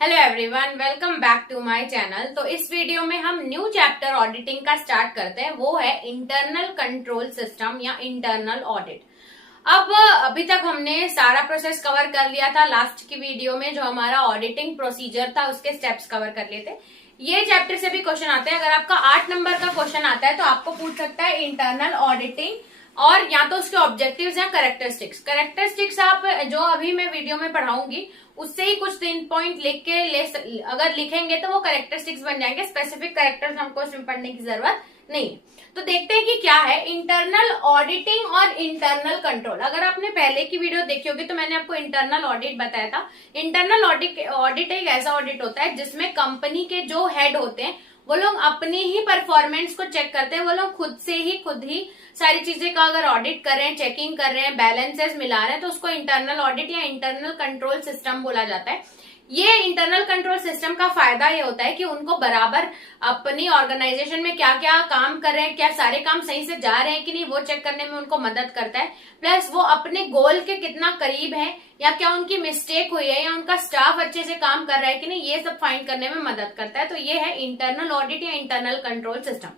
Hello everyone, welcome back to my channel. तो इस video में हम न्यू चैप्टर ऑडिटिंग का स्टार्ट करते हैं। वो है इंटरनल कंट्रोल सिस्टम या इंटरनल ऑडिट। अब अभी तक हमने सारा प्रोसेस कवर कर लिया था। लास्ट की वीडियो में जो हमारा ऑडिटिंग प्रोसीजर था उसके स्टेप्स कवर कर लिए थे। ये चैप्टर से भी क्वेश्चन आते हैं। अगर आपका 8 नंबर का क्वेश्चन आता है तो आपको पूछ सकता है इंटरनल ऑडिटिंग और या तो उसके ऑब्जेक्टिव्स या करेक्टरिस्टिक्स आप जो अभी मैं वीडियो में पढ़ाऊंगी उससे ही कुछ 3 पॉइंट लिख के अगर लिखेंगे तो वो करेक्टरिस्टिक्स बन जाएंगे। स्पेसिफिक करेक्टर्स हमको इसमें पढ़ने की जरूरत नहीं है। तो देखते हैं कि क्या है इंटरनल ऑडिटिंग और इंटरनल कंट्रोल। अगर आपने पहले की वीडियो देखी होगी तो मैंने आपको इंटरनल ऑडिट बताया था। इंटरनल ऑडिट एक ऐसा ऑडिट होता है जिसमें कंपनी के जो हेड होते हैं वो लोग अपनी ही परफॉर्मेंस को चेक करते हैं। वो लोग खुद ही सारी चीजें का अगर ऑडिट कर रहे हैं, चेकिंग कर रहे हैं, बैलेंसेस मिला रहे हैं तो उसको इंटरनल ऑडिट या इंटरनल कंट्रोल सिस्टम बोला जाता है। ये इंटरनल कंट्रोल सिस्टम का फायदा ये होता है कि उनको बराबर अपनी ऑर्गेनाइजेशन में क्या क्या काम कर रहे हैं, क्या सारे काम सही से जा रहे हैं कि नहीं, वो चेक करने में उनको मदद करता है। प्लस वो अपने गोल के कितना करीब है या क्या उनकी मिस्टेक हुई है या उनका स्टाफ अच्छे से काम कर रहा है कि नहीं, ये सब फाइंड करने में मदद करता है। तो ये है इंटरनल ऑडिट या इंटरनल कंट्रोल सिस्टम।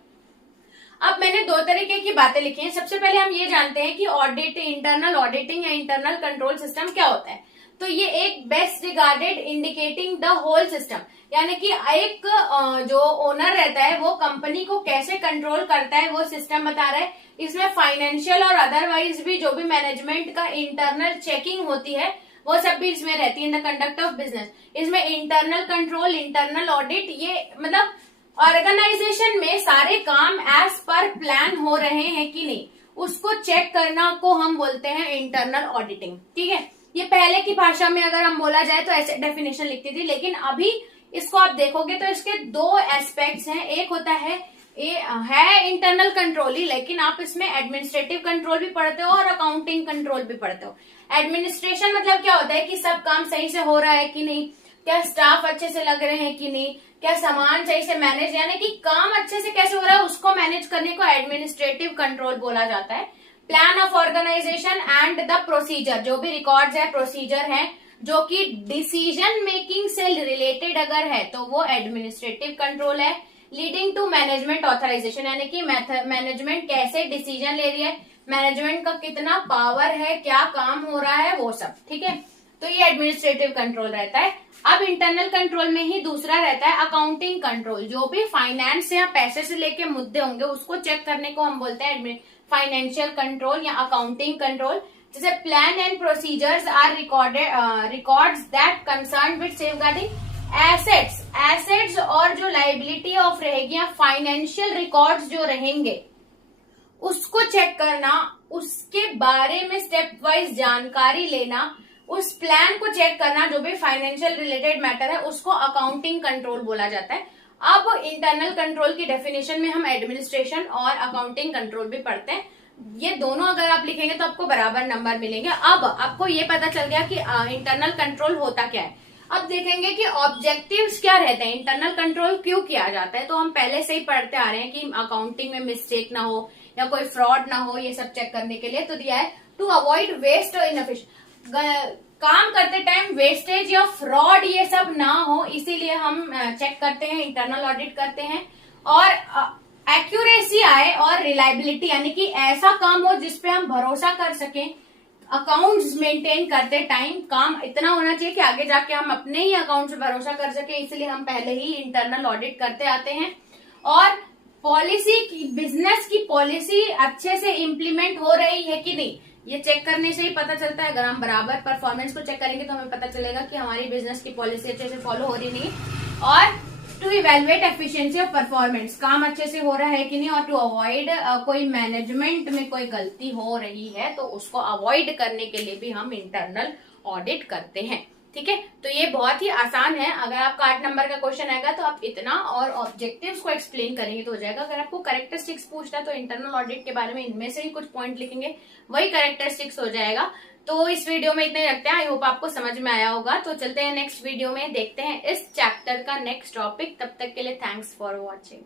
अब मैंने 2 तरीके की बातें लिखी हैं। सबसे पहले हम ये जानते हैं कि ऑडिट, इंटरनल ऑडिटिंग या इंटरनल कंट्रोल सिस्टम क्या होता है। तो ये एक best regarded indicating the whole system, यानी कि एक जो ओनर रहता है वो कंपनी को कैसे कंट्रोल करता है वो सिस्टम बता रहा है। इसमें फाइनेंशियल और अदरवाइज भी जो भी मैनेजमेंट का इंटरनल चेकिंग होती है वो सब भी इसमें रहती है in the conduct of business. इसमें इंटरनल कंट्रोल, इंटरनल ऑडिट, ये मतलब ऑर्गेनाइजेशन में सारे काम एज पर प्लान हो रहे हैं कि नहीं उसको चेक करना को हम बोलते हैं इंटरनल ऑडिटिंग। ठीक है, ये पहले की भाषा में अगर हम बोला जाए तो ऐसे डेफिनेशन लिखती थी, लेकिन अभी इसको आप देखोगे तो इसके 2 एस्पेक्ट्स हैं। एक होता है इंटरनल कंट्रोल ही, लेकिन आप इसमें एडमिनिस्ट्रेटिव कंट्रोल भी पढ़ते हो और अकाउंटिंग कंट्रोल भी पढ़ते हो। एडमिनिस्ट्रेशन मतलब क्या होता है कि सब काम सही से हो रहा है कि नहीं, क्या स्टाफ अच्छे से लग रहे हैं कि नहीं, क्या सामान सही से मैनेज, यानी कि काम अच्छे से कैसे हो रहा है उसको मैनेज करने को एडमिनिस्ट्रेटिव कंट्रोल बोला जाता है। Plan of organisation and the procedure, जो भी रिकॉर्ड्स है, प्रोसीजर है जो कि डिसीजन मेकिंग से रिलेटेड अगर है तो वो एडमिनिस्ट्रेटिव कंट्रोल है। लीडिंग टू मैनेजमेंट ऑथराइजेशन, यानी कि मैनेजमेंट कैसे डिसीजन ले रही है, मैनेजमेंट का कितना पावर है, क्या काम हो रहा है, वो सब। ठीक है, तो ये एडमिनिस्ट्रेटिव कंट्रोल रहता है। अब इंटरनल कंट्रोल में ही दूसरा रहता है अकाउंटिंग कंट्रोल। जो भी फाइनेंस या पैसे से लेके मुद्दे होंगे उसको चेक करने को हम बोलते हैं फाइनेंशियल कंट्रोल या अकाउंटिंग कंट्रोल। जैसे plan and procedures are records that concern with safeguarding assets और जो लाइबिलिटी ऑफ रहेगी या फाइनेंशियल रिकॉर्ड्स जो रहेंगे उसको चेक करना, उसके बारे में स्टेप वाइज जानकारी लेना, उस प्लान को चेक करना, जो भी फाइनेंशियल रिलेटेड मैटर है उसको अकाउंटिंग कंट्रोल बोला जाता है। अब इंटरनल कंट्रोल की डेफिनेशन में हम एडमिनिस्ट्रेशन और अकाउंटिंग कंट्रोल भी पढ़ते हैं। ये दोनों अगर आप लिखेंगे तो आपको बराबर नंबर मिलेंगे। अब आपको ये पता चल गया कि इंटरनल कंट्रोल होता क्या है। अब देखेंगे कि ऑब्जेक्टिव्स क्या रहते हैं, इंटरनल कंट्रोल क्यों किया जाता है। तो हम पहले से ही पढ़ते आ रहे हैं कि अकाउंटिंग में मिस्टेक ना हो या कोई फ्रॉड ना हो, ये सब चेक करने के लिए तो दिया है टू अवॉइड वेस्ट और इनएफिशिएंसी, काम करते टाइम वेस्टेज या फ्रॉड ये सब ना हो, इसीलिए हम चेक करते हैं, इंटरनल ऑडिट करते हैं। और एक्यूरेसी आए और रिलायबिलिटी, यानी कि ऐसा काम हो जिसपे हम भरोसा कर सकें। अकाउंट्स मेंटेन करते टाइम काम इतना होना चाहिए कि आगे जाके हम अपने ही अकाउंट पे भरोसा कर सके, इसलिए हम पहले ही इंटरनल ऑडिट करते आते हैं। और पॉलिसी की, बिजनेस की पॉलिसी अच्छे से इम्प्लीमेंट हो रही है कि नहीं ये चेक करने से ही पता चलता है। अगर हम बराबर परफॉर्मेंस को चेक करेंगे तो हमें पता चलेगा कि हमारी बिजनेस की पॉलिसी अच्छे से फॉलो हो रही नहीं। और to evaluate efficiency of performance, काम अच्छे से हो रहा है कि नहीं, और टू अवॉइड कोई मैनेजमेंट में कोई गलती हो रही है तो उसको अवॉइड करने के लिए भी हम इंटरनल ऑडिट करते हैं। ठीक है, तो ये बहुत ही आसान है। अगर आपका 8 नंबर का क्वेश्चन आएगा तो आप इतना और ऑब्जेक्टिव्स को एक्सप्लेन करेंगे तो हो जाएगा। अगर आपको करेक्टरिस्टिक्स पूछना है तो इंटरनल ऑडिट के बारे में इनमें से ही कुछ पॉइंट लिखेंगे, वही करेक्टरिस्टिक्स हो जाएगा। तो इस वीडियो में इतना ही रखते हैं। आई होप आपको समझ में आया होगा। तो चलते हैं नेक्स्ट वीडियो में, देखते हैं इस चैप्टर का नेक्स्ट टॉपिक। तब तक के लिए थैंक्स फॉर वॉचिंग।